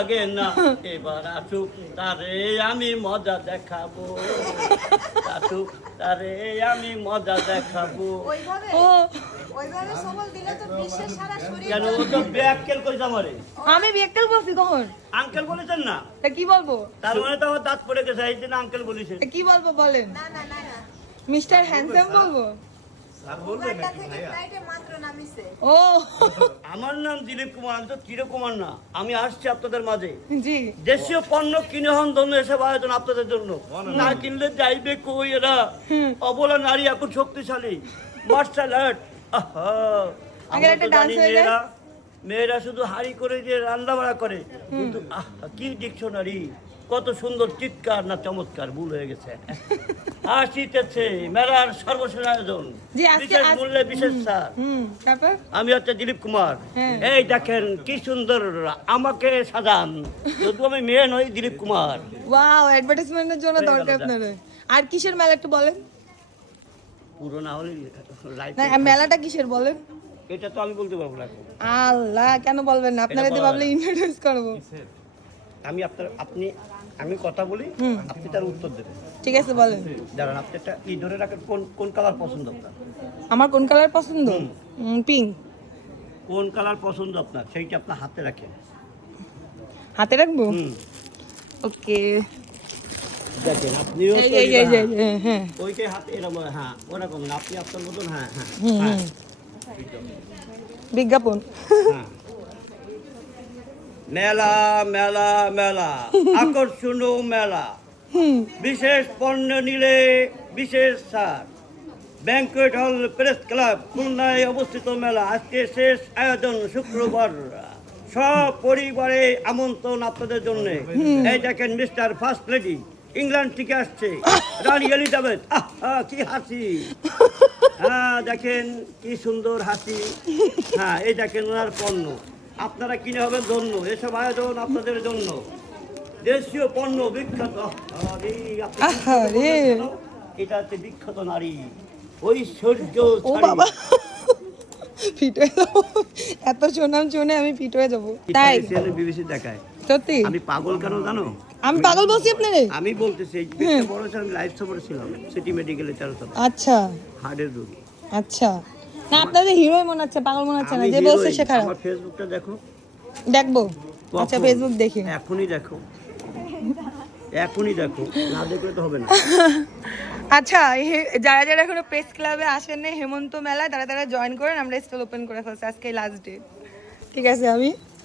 আগে না এবার আসুক তারে আমি মজা দেখাবো, আসুক তারে আমি মজা দেখাবো। কেন ও তো ব্যাককেল কইছে আমারে। আমি বিয়েকেল বলছি কখন? আঙ্কেল বলেছেন না, তা কি বলবো? তার মানে তো আমার দাঁত পড়ে গেছে, এই জন্য আঙ্কেল বলেছেন। তা কি বলবো বলেন? মিস্টার হ্যান্ডসাম বলবো? ও আমার নাম দিলীপ কুমার, আমি তো চিরকুমার না। আমি আসছি আপনাদের মাঝে, জি। দেশীয় পণ্য কিনে হন ধন্য এসব আয়োজন আপনাদের জন্য। না কিনলে যাইবে কই এরা? অবলা নারী এখন শক্তিশালী, মার্শাল আর্ট। আগে একটা dance হয়ে যায়। মেয়েরা শুধু হাড়ি করে দিয়ে রান্না বাড়া করে, কিন্তু কি ডিকশনারি, কত সুন্দর চিৎকার না চমৎকার, ভুল হয়ে গেছে। আসিতেছে মেলার সর্বশেষ আয়োজন, জি, আজকে বিশেষ মূল্যে বিশেষ ছাড়। তারপর আমি হচ্ছে দিলীপ কুমার। হ্যাঁ। এই দেখেন কি সুন্দর আমাকে সাজান, যদিও আমি মেয়ে নই, দিলীপ কুমার। ওয়াও, অ্যাডভার্টাইজমেন্টের জন্য হয়ে গেল, দরকার যা। আপনার। আর কিসের মেলা একটু বলেন? পুরো না হলে লাইফ। না, মেলাটা কিসের বলেন? এটা তো আমি বলতে পারবো না। আল্লাহ, কেন বলবেন না? আপনারা তো বলা ভাবলে ইন্ট্রোডিউস করবো। আমি কথা বলি, আপনি তার উত্তর দেবেন। ঠিক আছে, বলেন। দাঁড়ান, আপনি একটা ধরে রাখেন, কোন কোন কালার পছন্দ আপনার? আমার কোন কালার পছন্দ? পিঙ্ক। কোন কালার পছন্দ আপনার সেইটা আপনার হাতে রাখেন। হাতে রাখবো? হুম, ওকে। দেখেন আপনিও এই তো এই এই এই, হ্যাঁ হ্যাঁ। ওইটাই হাতে এরকম, হ্যাঁ ওরকম না, আপনি আপনার মতন, হ্যাঁ হ্যাঁ হুম, হ্যাঁ, বিজ্ঞাপন। হ্যাঁ। মেলা মেলা মেলা, আকর্ষণ মেলা, বিশেষ পণ্য নিলে বিশেষ ছাড়। ব্যাংকুয়েট হল প্রেস ক্লাব খুলনায় অবস্থিত মেলা, আজকে শেষ আয়োজন শুক্রবার। সব পরিবারে আমন্ত্রণ আপনাদের জন্য। এই দেখেন মিস্টার ফার্স্ট লেডি ইংল্যান্ড থেকে আসছে, রানী এলিজাবেথ। কি হাসি! হ্যাঁ দেখেন কি সুন্দর হাসি। হ্যাঁ, এই দেখেন ওনার পণ্য, আপনারা কিনে হবেন ধন্য। এসব আয়োজন আপনাদের জন্য, দেশীয় পণ্য বিখ্যাত। আহারে। এটা হচ্ছে বিখ্যাত নারী ঐশ্বর্য ও বাবা, ফিট হয়ে যাবো। এত সুনাম শুনে আমি ফিট হয়ে যাবো। তাই বিবিসি দেখায়। সত্যি? আমি পাগল কেন জানো? আমি পাগল বলছি আপনারে? আমি বলতেছি এই পেটটা বড় হয়েছে, আমি লাইফ সাপোর্টে ছিলাম সিটি মেডিকেলে 4 বছর, আচ্ছা হার্টের রোগী। আচ্ছা। না, আপনাদের হিরোই মনে হচ্ছে, পাগল মনে হচ্ছে না। আমি যে বলছে heroine। সে খারাপ। আমার ফেসবুকটা দেখো। দেখবো। আচ্ছা, কখন? ফেসবুক দেখি। এখনই দেখো, এখনই দেখো, না দেখলে তো হবে না। আচ্ছা, যারা যারা এখনো প্রেস ক্লাবে আসেন না হেমন্ত মেলায়, তারা তারা জয়েন করেন। আমরা স্টল ওপেন করে ফেলছি, আজকে লাস্ট ডে। ঠিক আছে, আমি